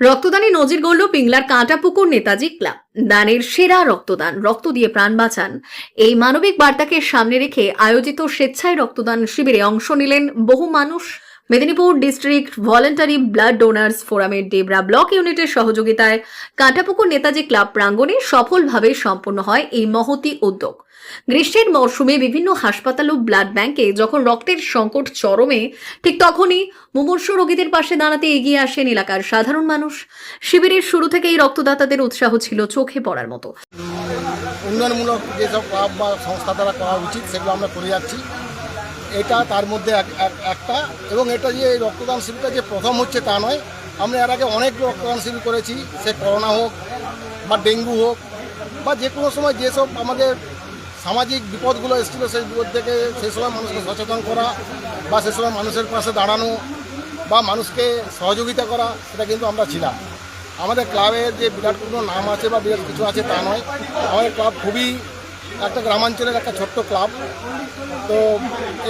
রক্তদানে নজির গড়ল পিংলার কাঁটাপুকুর নেতাজি ক্লাব। দানের সেরা রক্তদান, রক্ত দিয়ে প্রাণ বাঁচান, এই মানবিক বার্তাকে সামনে রেখে আয়োজিত স্বেচ্ছায় রক্তদান শিবিরে অংশ নিলেন বহু মানুষ। Medinipur district voluntary blood donors ফোরামের ডেবরা ব্লক ইউনিটের সহযোগিতায় কাঁটাপুকুর নেতাজি ক্লাব প্রাঙ্গণে সফলভাবে সম্পন্ন হয় এই মহতি উদ্যোগ। গ্রীষ্মের মরশুমে বিভিন্ন হাসপাতাল ও ব্লাড ব্যাংকে যখন রক্তের সংকট চরমে, ঠিক তখনই মুমূর্ষু রোগীদের পাশে দাঁড়াতে এগিয়ে আসেন এলাকার সাধারণ মানুষ। শিবিরের শুরু থেকেই রক্তদাতাদের উৎসাহ ছিল চোখে পড়ার মতো। উন্নয়নমূলক যেসব ক্লাব বা সংস্থা দ্বারা করা উচিত সেগুলো আমরা করে যাচ্ছি, এটা তার মধ্যে একটা। এবং এটা যে রক্তদান শিবিরটা যে প্রথম হচ্ছে তা নয়, আমরা এর আগে অনেক রক্তদান শিবির করেছি, সে করোনা হোক বা ডেঙ্গু হোক বা যে কোনো সময় যেসব আমাদের সামাজিক বিপদগুলো এসেছিলো সেই বিপদ থেকে সেই সময় মানুষকে সচেতন করা বা সে সময় মানুষের পাশে দাঁড়ানো বা মানুষকে সহযোগিতা করা, সেটা কিন্তু আমরা ছিলাম। আমাদের ক্লাবের যে বিরাট কোনো নাম আছে বা বিরাট কিছু আছে তা নয়, আমাদের ক্লাব খুবই একটা গ্রামাঞ্চলের একটা ছোট্ট ক্লাব। তো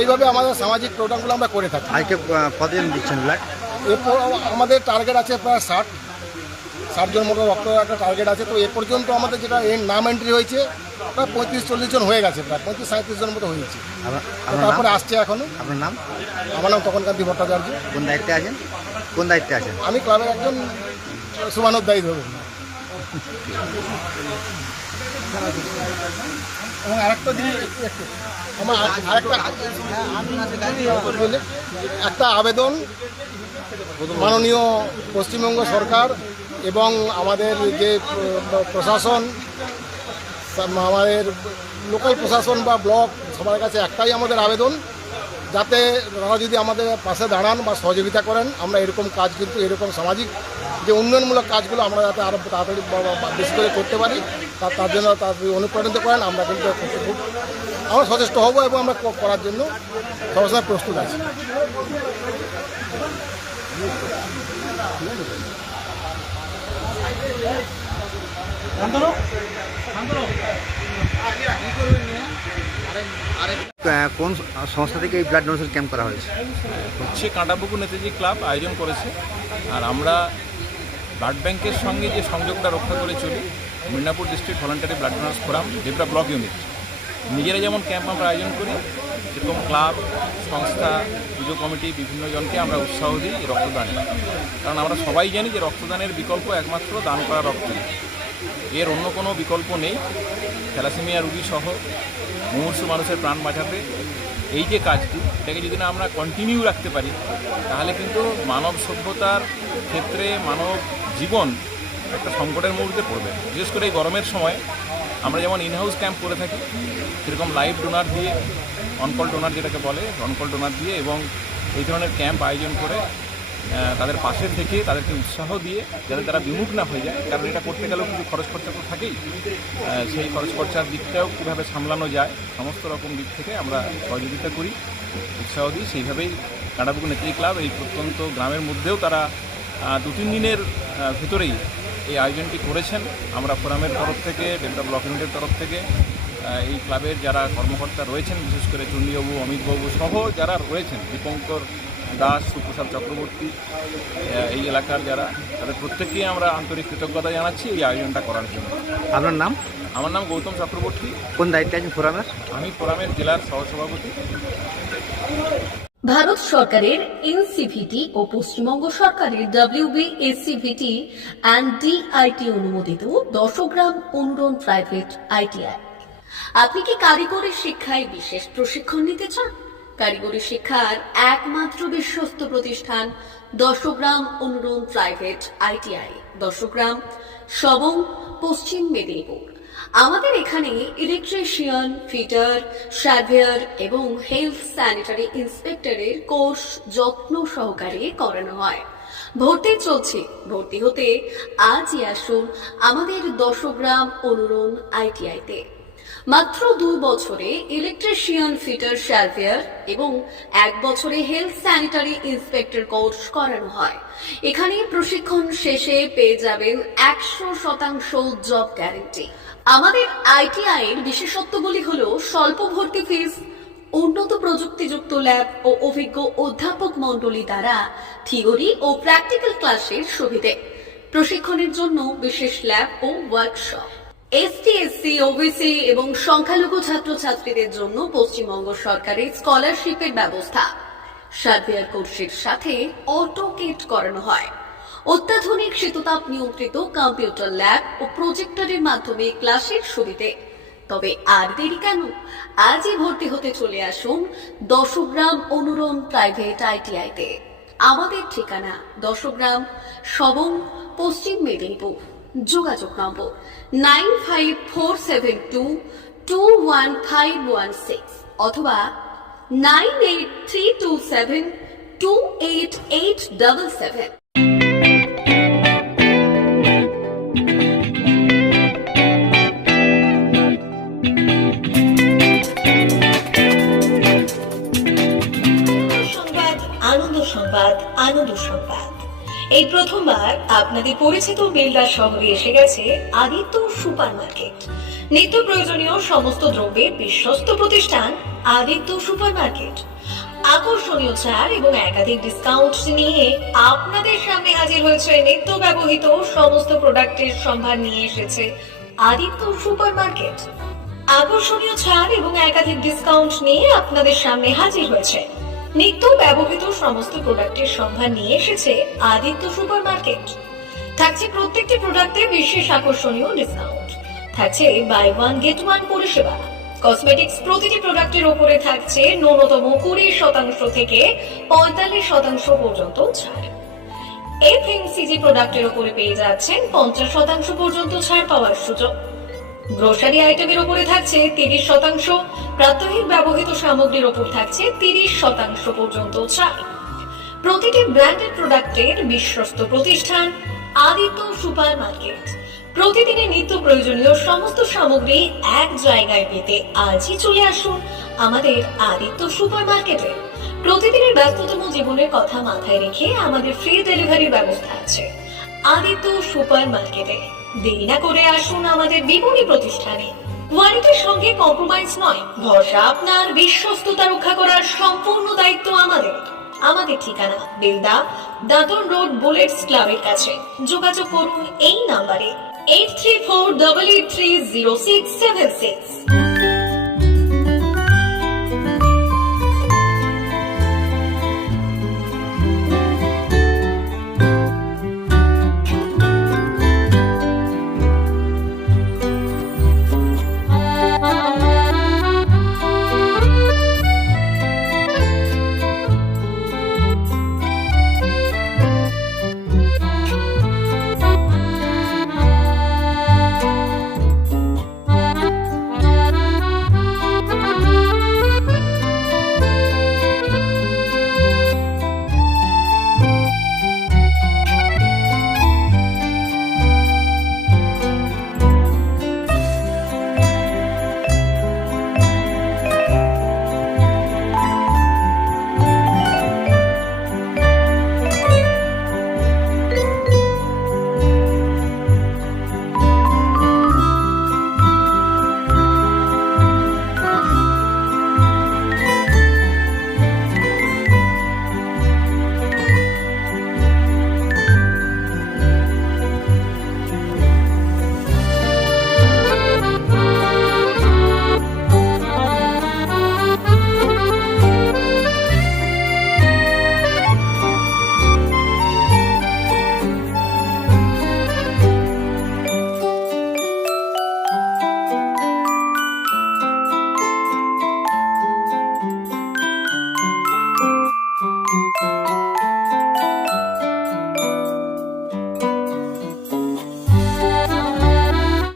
এইভাবে আমাদের সামাজিক প্রোগ্রামগুলো আমরা করে থাকি। আজকে কতদিন দিচ্ছেন ব্লাড? এরপর আমাদের টার্গেট আছে প্রায় 60 জন মতো রক্ত একটা টার্গেট আছে। তো এ পর্যন্ত আমাদের যেটা নাম এন্ট্রি হয়েছে প্রায় 35-40 জন হয়ে গেছে, প্রায় 35-37 জন মতো হয়েছে। তারপরে আসছে এখনো। আপনার নাম? আমার নাম তপনকান্তি ভট্টাচার্য। কোন দায়িত্বে আছেন? আমি ক্লাবের একজন শুভানুধ্যায়ী ধরুন। এবং আরেকটা জিনিস আমার একটা আবেদন মাননীয় পশ্চিমবঙ্গ সরকার এবং আমাদের যে প্রশাসন, আমাদের লোকাল প্রশাসন বা ব্লক, সবার কাছে একটাই আমাদের আবেদন, যাতে তারা যদি আমাদের পাশে দাঁড়ান বা সহযোগিতা করেন, আমরা এরকম কাজ কিন্তু এরকম সামাজিক যে উন্নয়নমূলক কাজগুলো আমরা যাতে আরও তাড়াতাড়ি বেশি করে করতে পারি, তার জন্য তাড়াতাড়ি অনুপ্রাণিত করেন। আমরা কিন্তু খুব আমরা সচেষ্ট হব এবং আমরা করার জন্য সবসময় প্রস্তুত আছি। কোন সংস্থা থেকে এই ব্লাড ডোনেশন ক্যাম্প করা হয়েছে? হচ্ছে কাঁটাপুকুর নেতাজি ক্লাব আয়োজন করেছে। আর আমরা ব্লাড ব্যাংকের সঙ্গে যে সংযোগটা রক্ষা করে চলি, Medinipur district voluntary blood donors forum Debra block unit নিজেরা যেমন ক্যাম্প আমরা আয়োজন করি, সেরকম ক্লাব, সংস্থা, পুজো কমিটি বিভিন্ন জনকে আমরা উৎসাহ দিই রক্তদানে। কারণ আমরা সবাই জানি যে রক্তদানের বিকল্প একমাত্র দান করা রক্ত, এর অন্য কোনো বিকল্প নেই। থ্যালাসেমিয়া রোগী সহ মুমূর্ষু মানুষের প্রাণ বাঁচাতে এই যে কাজটি, এটাকে যদি না আমরা কন্টিনিউ রাখতে পারি, তাহলে কিন্তু মানব সভ্যতার ক্ষেত্রে মানব জীবন একটা সংকটের মুহূর্তে পড়বে। বিশেষ করে এই গরমের সময় আমরা যেমন ইনহাউস ক্যাম্প করে থাকি, সেরকম লাইভ ডোনার দিয়ে, অনকল ডোনার যেটাকে বলে, অনকল ডোনার দিয়ে এবং এই ধরনের ক্যাম্প আয়োজন করে তাদের পাশে থেকে তাদেরকে উৎসাহ দিয়ে যাতে তারা বিমুখ না হয়ে যায়। কারণ এটা করতে গেলেও কিছু খরচ খরচা তো থাকেই, সেই খরচ খরচার দিকটাও কীভাবে সামলানো যায়, সমস্ত রকম দিক থেকে আমরা সহযোগিতা করি, উৎসাহ দিই। সেইভাবেই কাঁটাপুকুর নেতাজি ক্লাব এই প্রত্যন্ত গ্রামের মধ্যেও তারা 2-3 দিনের ভিতরেই এই আয়োজনটি করেছেন। আমরা ফোরামের তরফ থেকে, ডেবরা ব্লক ইউনিটের তরফ থেকে এই ক্লাবের যারা কর্মকর্তা রয়েছেন, বিশেষ করে চণ্ডীবাবু, অমিতবাবু সহ যারা রয়েছেন, দীপঙ্কর দাস, সুপ্রসাদ চক্রবর্তী, এই এলাকার যারা, তাদের প্রত্যেককেই আমরা আন্তরিক কৃতজ্ঞতা জানাচ্ছি এই আয়োজনটা করার জন্য। আপনার নাম? আমার নাম গৌতম চক্রবর্তী। কোন দায়িত্বে আছেন ফোরামের? আমি ফোরামের জেলার সহসভাপতি। ভারত সরকারের এনসিভিটি ও পশ্চিমবঙ্গ সরকারের WBSCVT অ্যান্ড DIT অনুমোদিত 10 গ্রাম অনুরণ প্রাইভেট ITI। আপনি কি কারিগরি শিক্ষায় বিশেষ প্রশিক্ষণ নিতে চান? কারিগরি শিক্ষার একমাত্র বিশ্বস্ত প্রতিষ্ঠান 10 গ্রাম অনুরণ প্রাইভেট ITI, 10 গ্রাম, সবং, পশ্চিম মেদিনীপুর। আমাদের এখানে ইলেকট্রিশিয়ান, ফিটার, সার্ভেয়ার এবং হেলথ স্যানিটারি ইন্সপেক্টরের কোর্স যত্ন সহকারে করানো হয়। ভর্তি চলছে। ভর্তি হতে আজই আসুন আমাদের 10 গ্রাম অনুরণ ITI-তে। মাত্র 2 বছরে ইলেকট্রিশিয়ান, ফিটার, সার্ভেয়ার এবং 1 বছরে হেলথ স্যানিটারি ইন্সপেক্টর কোর্স করানো হয়। এখানে প্রশিক্ষণ শেষে পেয়ে যাবেন 100% জব গ্যারান্টি। আমাদের ITI এর বিশেষত্বগুলি হলো স্বল্প ভর্তি ফিস, উন্নত প্রযুক্তিযুক্ত ল্যাব ও অভিজ্ঞ অধ্যাপক মণ্ডলী দ্বারা থিওরি ও প্র্যাকটিক্যাল ক্লাসের সুবিধে, প্রশিক্ষণের জন্য বিশেষ ল্যাব ও ওয়ার্কশপ। এসটি, এসসি, ওবিসি এবং সংখ্যালঘু ছাত্রছাত্রীদের জন্য পশ্চিমবঙ্গ সরকারের স্কলারশিপের ব্যবস্থা। সার্ভেয়ার কোর্সের সাথে অটোকেট করানো হয়। অত্যাধুনিক শীততাপ নিয়ন্ত্রিত কম্পিউটার ল্যাব ও প্রজেক্টরের মাধ্যমে ক্লাসের সুবিধে। তবে আর দেরি কেন? আজই ভর্তি হতে চলে আসুন দশগ্রাম অনুরণ প্রাইভেট আইটিআইতে। আমাদের ঠিকানা দশগ্রাম, সবং, পশ্চিম মেদিনীপুর। যোগাযোগ নম্বর 9547221516 অথবা 9832728877। আনন্দ সংবাদ, আনন্দ সংবাদ। এই প্রথমবার আপনাদের পরিচিত বেলদা শহরে এসে গেছে আদিত্য সুপার মার্কেট। নিত্য প্রয়োজনীয় সমস্ত দ্রব্যের বিশ্বস্ত প্রতিষ্ঠান আদিত্য সুপার মার্কেট। আকর্ষণীয় ছাড় এবং একাধিক ডিসকাউন্ট নিয়ে আপনাদের সামনে হাজির হয়েছে। নিত্য ব্যবহৃত সমস্ত প্রোডাক্টের সম্ভার নিয়ে এসেছে আদিত্য সুপার মার্কেট। আকর্ষণীয় ছাড় এবং একাধিক ডিসকাউন্ট নিয়ে আপনাদের সামনে হাজির হয়েছে। নিত্য ব্যবহৃত সমস্ত প্রোডাক্টের সম্ভার নিয়ে এসেছে আদিত্য সুপার মার্কেট। থাকছে প্রত্যেকটি প্রোডাক্টে বিশেষ আকর্ষণীয় ডিসকাউন্ট। থাকছে বাই ওয়ান গেট ওয়ান পরিষেবা। কসমেটিক্স প্রতিটি প্রোডাক্টের উপরে থাকছে ন্যূনতম 20% থেকে 45% পর্যন্ত ছাড়। এফএমসিজি প্রোডাক্টের উপরে পেয়ে যাচ্ছেন 50% পর্যন্ত ছাড় পাওয়ার সুযোগ। গ্রোসারি আইটেমের উপরে থাকছে 30%, প্রাত্যহিক ব্যবহৃত সামগ্রীর উপর থাকছে 30% পর্যন্ত ছাড়। প্রতিটি ব্র্যান্ডেড প্রোডাক্টের বিশ্বস্ত প্রতিষ্ঠান আদিত্য সুপার মার্কেট। প্রতিদিনের নিত্য প্রয়োজনীয় সমস্ত সামগ্রী এক জায়গায় পেতে আজই চলে আসুন আমাদের আদিত্য সুপার মার্কেটে। প্রতিদিনের ব্যস্ততম জীবনের কথা মাথায় রেখে আমাদের ফ্রি ডেলিভারির ব্যবস্থা আছে আদিত্য সুপার মার্কেটে। দেরি না করে আসুন আমাদের বিপণী প্রতিষ্ঠানে। কোয়ালিটির সঙ্গে কম্প্রোমাইজ নয়, ভরসা আপনার, বিশ্বস্ততা রক্ষা করার সম্পূর্ণ দায়িত্ব আমাদের। আমাদের ঠিকানা বেলদা, দাঁতন রোড, বুলেটস ক্লাবের কাছে। যোগাযোগ করুন এই নাম্বারে 8348830676।